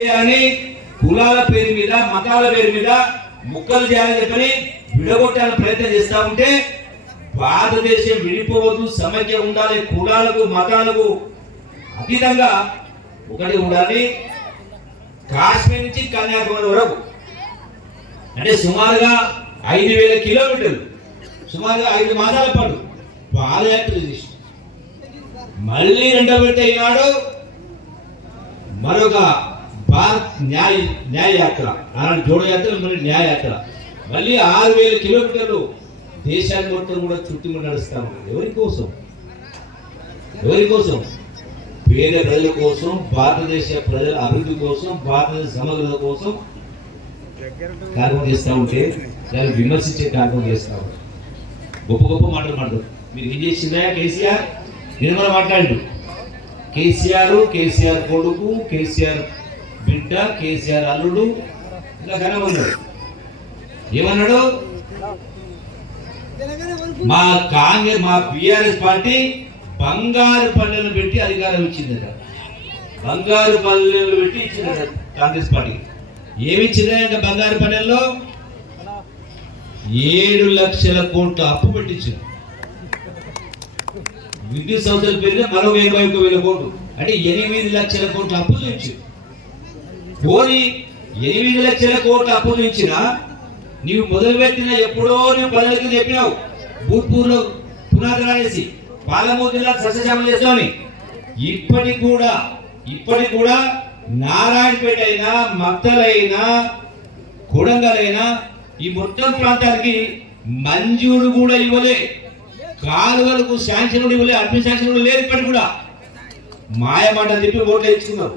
అని కులాల పేరు మీద మతాల పేరు మీద ముక్కలు చేయాలని చెప్పని విడగొట్టాలని ప్రయత్నం చేస్తా ఉంటే భారతదేశం విడిపోవద్దు సమైక్య ఉండాలి కులాలకు మతాలకు అతీతంగా ఒకటి ఉండాలి. కాశ్మీర్ నుంచి కన్యాకుమారి వరకు. అంటే సుమారుగా ఐదు వేల కిలోమీటర్లు. సుమారుగా ఐదు మాసాల పాటు పాదయాత్ర చేసి మళ్ళీ రెండో విడత ఈనాడు మరొక భారత్ న్యాయ న్యాయ యాత్ర నారాయణ జోడ యాత్ర మళ్ళీ న్యాయ యాత్ర మళ్ళీ ఆరు వేల కిలోమీటర్లు దేశాన్ని మొత్తం కూడా చుట్టూ నడుస్తా ఎవరి కోసం? ఎవరి కోసం? పేద ప్రజల కోసం భారతదేశ ప్రజల అభివృద్ధి కోసం భారతదేశ సమగ్రత కోసం కార్యక్రమం చేస్తూ ఉంటే దాన్ని విమర్శించే కార్యక్రమం చేస్తూ ఉంటారు గొప్ప గొప్ప మాటలు మాట్లాడు మీరు ఏం చేసిందా కేసీఆర్? నిర్మల మాట్లాడు కేసీఆర్ కేసీఆర్ కొడుకు కేసీఆర్ బిడ్డ కేసీఆర్ అల్లుడు ఇలా కనబన్నాడు ఏమన్నాడు? మా కాంగ్రెస్ మా బిఆర్ఎస్ పార్టీ బంగారు పల్లెలు పెట్టి అధికారం ఇచ్చిందట. బంగారు పల్లెలు పెట్టి ఇచ్చిందట కాంగ్రెస్ పార్టీ. ఏమి ఇచ్చిందంటే బంగారు పల్లెల్లో? ఏడు లక్షల కోట్ల అప్పు పెట్టించారు విద్యుత్ సంస్థలు పెరిగిన మరో ఇరవై ఒక్క వేల కోట్లు. అంటే ఎనిమిది లక్షల కోట్ల అప్పు ఇచ్చారు పోనీ ఎనిమిది లక్షల కోట్లు అప్పు నుంచిన నీవు మొదలుపెట్టిన ఎప్పుడో నువ్వు ప్రజలకి చెప్పినావు. భూత్పూర్లో పునాది రాయేసి పాలమూరు జిల్లా సస్యశ్యామలు చేస్తామని ఇప్పటికి కూడా ఇప్పటికి కూడా నారాయణపేట అయినా మక్తలైనా కొడంగలైనా ఈ మొత్తం ప్రాంతానికి మంజూరు కూడా ఇవ్వలే. కాలువలకు శాంక్షన్ కూడా ఇవ్వలే అడ్మిన్ శాంక్షన్ కూడా లేదు ఇప్పటికి కూడా. మాయమాట చెప్పి ఓట్లు ఇచ్చుకున్నారు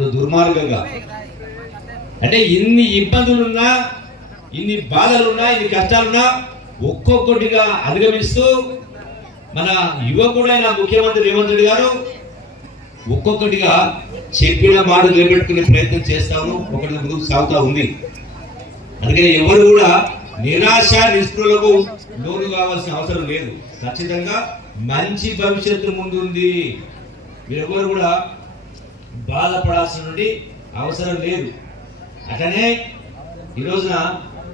దుర్మార్గంగా. అంటే ఇన్ని ఇబ్బందులున్నా ఇన్ని బాధలున్నా ఇన్ని కష్టాలున్నా ఒక్కొక్కటిగా అధిగమిస్తూ మన యువకుడైన ముఖ్యమంత్రి రేవంత్ రెడ్డి గారు ఒక్కొక్కటిగా చెప్పిన మాట నిలబెట్టుకునే ప్రయత్నం చేస్తాను ఒకటి ముందుకు సాగుతూ ఉంది. అందుకని ఎవరు కూడా నిరాశ నిస్పృహలకు లోను కావాల్సిన అవసరం లేదు. ఖచ్చితంగా మంచి భవిష్యత్తు ముందుంది. మీరెవరు కూడా బాధపడాల్సిన నుండి అవసరం లేదు. అట్లనే ఈ రోజున